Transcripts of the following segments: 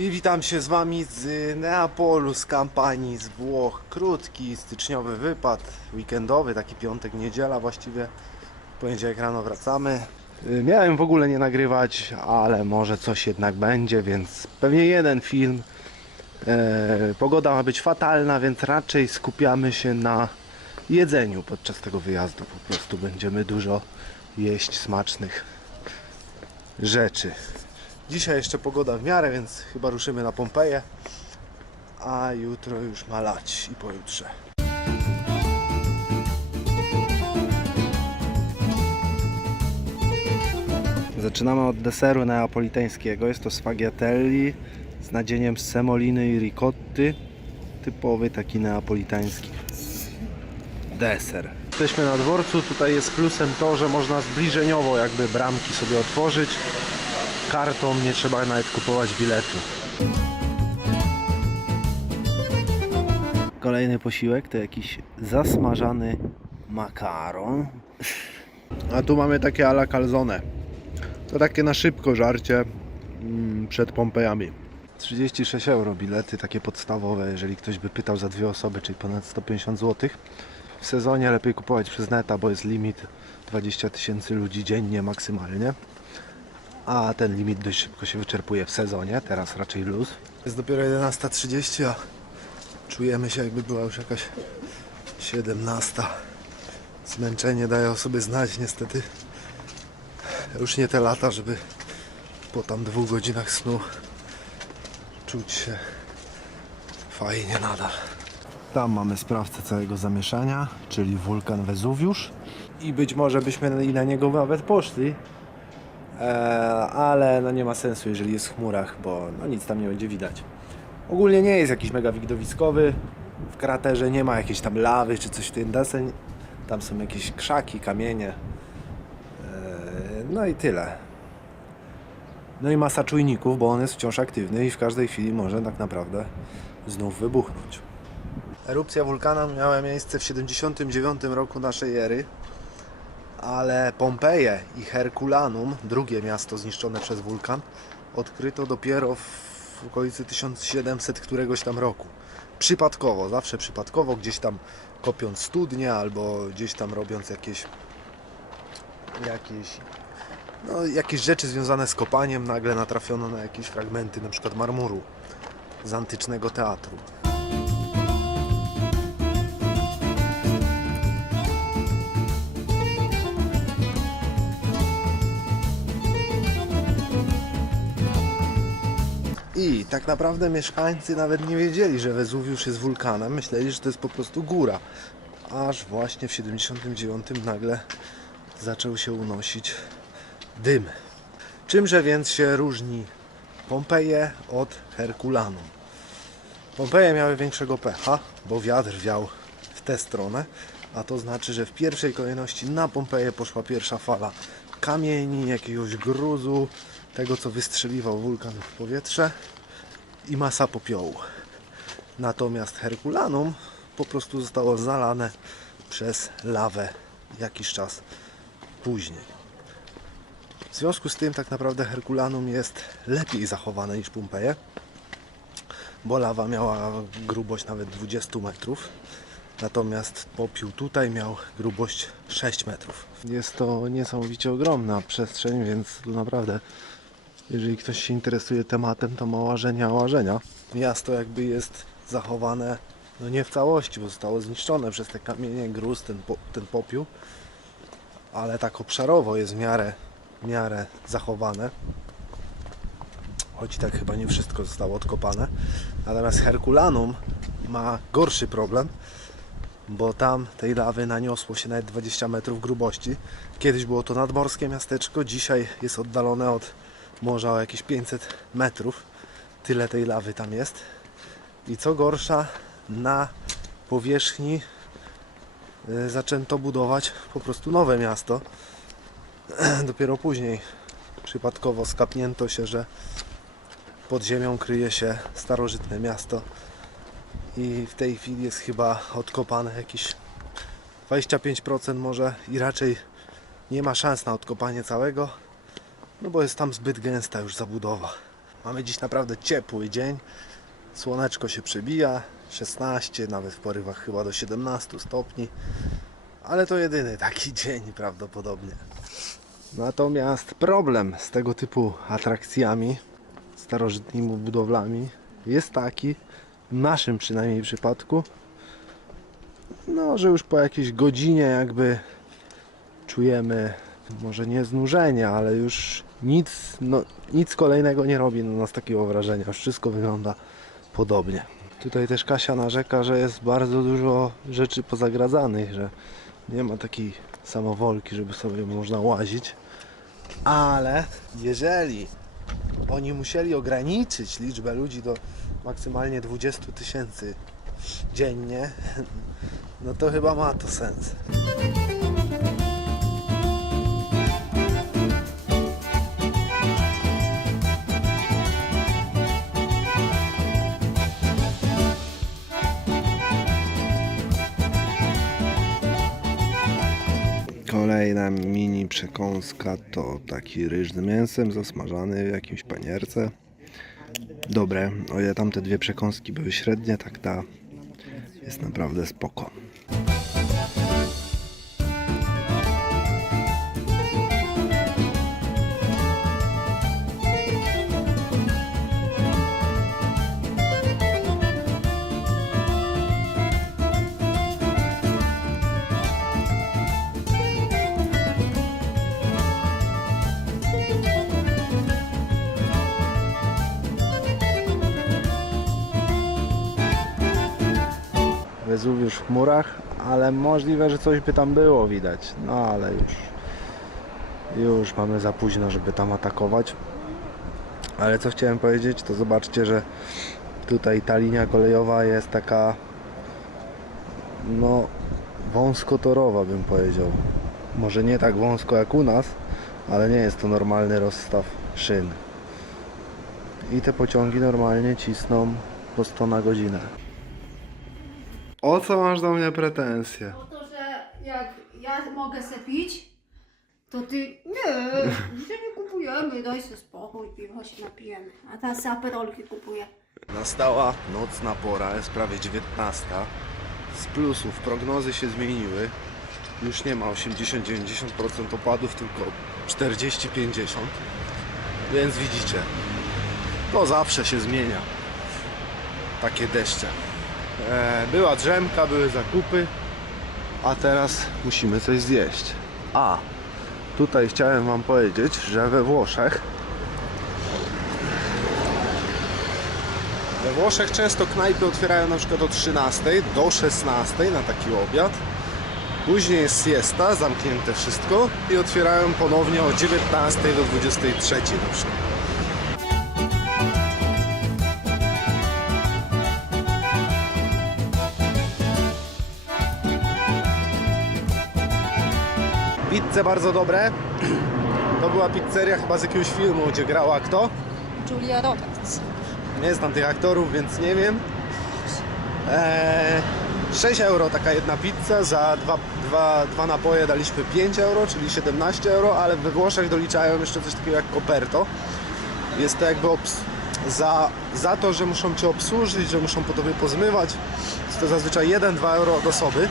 I witam się z Wami z Neapolu, z kampanii z Włoch. Krótki, styczniowy wypad, weekendowy, taki piątek, niedziela właściwie. Poniedziałek rano wracamy. Y, Miałem w ogóle nie nagrywać, ale może coś jednak będzie, więc pewnie jeden film. E, pogoda ma być fatalna, więc raczej skupiamy się na jedzeniu podczas tego wyjazdu. Po prostu będziemy dużo jeść smacznych rzeczy. Dzisiaj jeszcze pogoda w miarę, więc chyba ruszymy na Pompeję. A jutro już ma lać i pojutrze. Zaczynamy od deseru neapolitańskiego. Jest to spaghettelli z nadzieniem z semoliny i ricotty. Typowy taki neapolitański deser. Jesteśmy na dworcu. Tutaj jest plusem to, że można zbliżeniowo jakby bramki sobie otworzyć kartą, nie trzeba nawet kupować biletu. Kolejny posiłek to jakiś zasmażany makaron. A tu mamy takie ala calzone. To takie na szybko żarcie mm, przed Pompejami. 36 euro bilety, takie podstawowe, jeżeli ktoś by pytał za dwie osoby, czyli ponad 150 zł. W sezonie lepiej kupować przez neta, bo jest limit 20 tysięcy ludzi dziennie maksymalnie a ten limit dość szybko się wyczerpuje w sezonie, teraz raczej luz. Jest dopiero 11.30, a czujemy się jakby była już jakaś 17. Zmęczenie daje o sobie znać niestety. Już nie te lata, żeby po tam dwóch godzinach snu czuć się fajnie nadal. Tam mamy sprawcę całego zamieszania, czyli wulkan Wezuwiusz. I być może byśmy i na niego nawet poszli, ale no nie ma sensu, jeżeli jest w chmurach, bo no nic tam nie będzie widać. Ogólnie nie jest jakiś mega widowiskowy. W kraterze nie ma jakiejś tam lawy czy coś w tym deseń. Tam są jakieś krzaki, kamienie. E, no i tyle. No i masa czujników, bo on jest wciąż aktywny i w każdej chwili może tak naprawdę znów wybuchnąć. Erupcja wulkana miała miejsce w 79 roku naszej ery ale Pompeje i Herkulanum, drugie miasto zniszczone przez wulkan, odkryto dopiero w okolicy 1700 któregoś tam roku. Przypadkowo, zawsze przypadkowo, gdzieś tam kopiąc studnie albo gdzieś tam robiąc jakieś jakieś no, jakieś rzeczy związane z kopaniem, nagle natrafiono na jakieś fragmenty, na przykład marmuru z antycznego teatru. I tak naprawdę mieszkańcy nawet nie wiedzieli, że Wezuwiusz jest wulkanem. Myśleli, że to jest po prostu góra. Aż właśnie w 79 nagle zaczął się unosić dym. Czymże więc się różni Pompeje od Herkulanum? Pompeje miały większego pecha, bo wiatr wiał w tę stronę, a to znaczy, że w pierwszej kolejności na Pompeje poszła pierwsza fala kamieni, jakiegoś gruzu, tego co wystrzeliwał wulkan w powietrze i masa popiołu. Natomiast Herkulanum po prostu zostało zalane przez lawę jakiś czas później. W związku z tym tak naprawdę Herkulanum jest lepiej zachowane niż Pompeje, bo lawa miała grubość nawet 20 metrów, natomiast popiół tutaj miał grubość 6 metrów. Jest to niesamowicie ogromna przestrzeń, więc naprawdę jeżeli ktoś się interesuje tematem, to ma łażenia, łażenia. Miasto jakby jest zachowane, no nie w całości, bo zostało zniszczone przez te kamienie, gruz, ten, po, ten popiół, ale tak obszarowo jest w miarę, w miarę zachowane. Choć tak chyba nie wszystko zostało odkopane. Natomiast Herkulanum ma gorszy problem, bo tam tej lawy naniosło się nawet 20 metrów grubości. Kiedyś było to nadmorskie miasteczko, dzisiaj jest oddalone od morza o jakieś 500 metrów. Tyle tej lawy tam jest. I co gorsza, na powierzchni y, zaczęto budować po prostu nowe miasto. Dopiero później przypadkowo skapnięto się, że pod ziemią kryje się starożytne miasto i w tej chwili jest chyba odkopane jakieś 25% może i raczej nie ma szans na odkopanie całego, no bo jest tam zbyt gęsta już zabudowa. Mamy dziś naprawdę ciepły dzień. Słoneczko się przebija, 16, nawet w porywach chyba do 17 stopni. Ale to jedyny taki dzień prawdopodobnie. Natomiast problem z tego typu atrakcjami, starożytnymi budowlami jest taki, w naszym przynajmniej przypadku, no, że już po jakiejś godzinie jakby czujemy może nie znużenie, ale już nic, no, nic kolejnego nie robi na nas takiego wrażenia. Wszystko wygląda podobnie. Tutaj też Kasia narzeka, że jest bardzo dużo rzeczy pozagradzanych, że nie ma takiej samowolki, żeby sobie można łazić. Ale jeżeli oni musieli ograniczyć liczbę ludzi do maksymalnie 20 000 tysięcy dziennie, no to chyba ma to sens. Przekąska to taki ryż z mięsem zasmażany w jakimś panierce. Dobre, o ile tamte dwie przekąski były średnie, tak ta jest naprawdę spoko. Wezuwiusz w chmurach, ale możliwe, że coś by tam było widać. No ale już już mamy za późno, żeby tam atakować. Ale co chciałem powiedzieć, to zobaczcie, że tutaj ta linia kolejowa jest taka no wąskotorowa bym powiedział. Może nie tak wąsko jak u nas, ale nie jest to normalny rozstaw szyn. I te pociągi normalnie cisną po 100 na godzinę. O co masz do mnie pretensje? O to, że jak ja mogę se pić, to ty nie, że nie kupujemy, daj sobie spokój, piwo się napijemy. A teraz se aperolki kupuję. Nastała nocna pora, jest prawie 19. Z plusów prognozy się zmieniły. Już nie ma 80-90% opadów, tylko 40-50. Więc widzicie, to zawsze się zmienia. Takie deszcze. E, była drzemka, były zakupy, a teraz musimy coś zjeść. A, tutaj chciałem Wam powiedzieć, że we Włoszech We Włoszech często knajpy otwierają na przykład o 13 do 16 na taki obiad. Później jest siesta, zamknięte wszystko i otwierają ponownie o 19 do 23 na przykład. Pizze bardzo dobre. To była pizzeria chyba z jakiegoś filmu, gdzie grała kto? Julia Roberts. Nie znam tych aktorów, więc nie wiem. Eee, 6 euro taka jedna pizza, za dwa, dwa, dwa napoje daliśmy 5 euro, czyli 17 euro, ale we Włoszech doliczają jeszcze coś takiego jak koperto. Jest to jakby za, za to, że muszą Cię obsłużyć, że muszą po Tobie pozmywać. Jest to zazwyczaj 1-2 euro od osoby.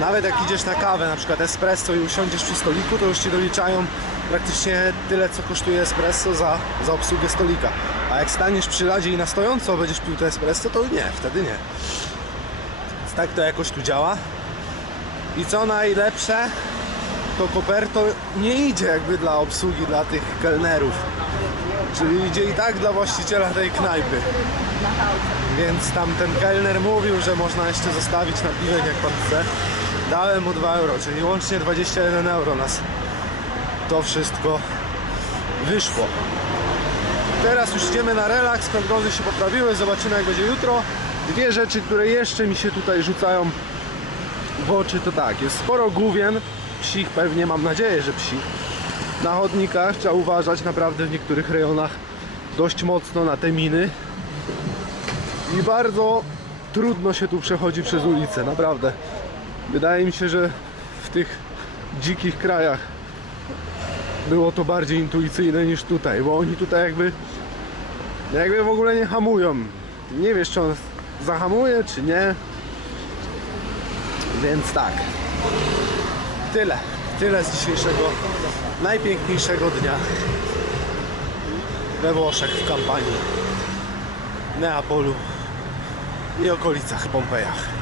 Nawet jak idziesz na kawę, na przykład espresso i usiądziesz przy stoliku, to już Ci doliczają praktycznie tyle, co kosztuje espresso za, za obsługę stolika. A jak staniesz przy ladzie i na stojąco będziesz pił to espresso, to nie, wtedy nie. Tak to jakoś tu działa. I co najlepsze, to koperto nie idzie jakby dla obsługi, dla tych kelnerów. Czyli idzie i tak dla właściciela tej knajpy. Więc tam ten kelner mówił, że można jeszcze zostawić napiwek jak pan chce. Dałem mu 2 euro, czyli łącznie 21 euro nas to wszystko wyszło. Teraz już idziemy na relaks, prognozy się poprawiły, zobaczymy jak będzie jutro. Dwie rzeczy, które jeszcze mi się tutaj rzucają w oczy to tak, jest sporo główien, psich pewnie, mam nadzieję, że psich. Na chodnikach trzeba uważać naprawdę w niektórych rejonach dość mocno na te miny. I bardzo trudno się tu przechodzi przez ulicę, naprawdę. Wydaje mi się, że w tych dzikich krajach było to bardziej intuicyjne niż tutaj, bo oni tutaj jakby jakby w ogóle nie hamują. Nie wiesz czy on zahamuje czy nie. Więc tak. Tyle. Tyle z dzisiejszego najpiękniejszego dnia we Włoszech w kampanii Neapolu i okolicach Pompejach.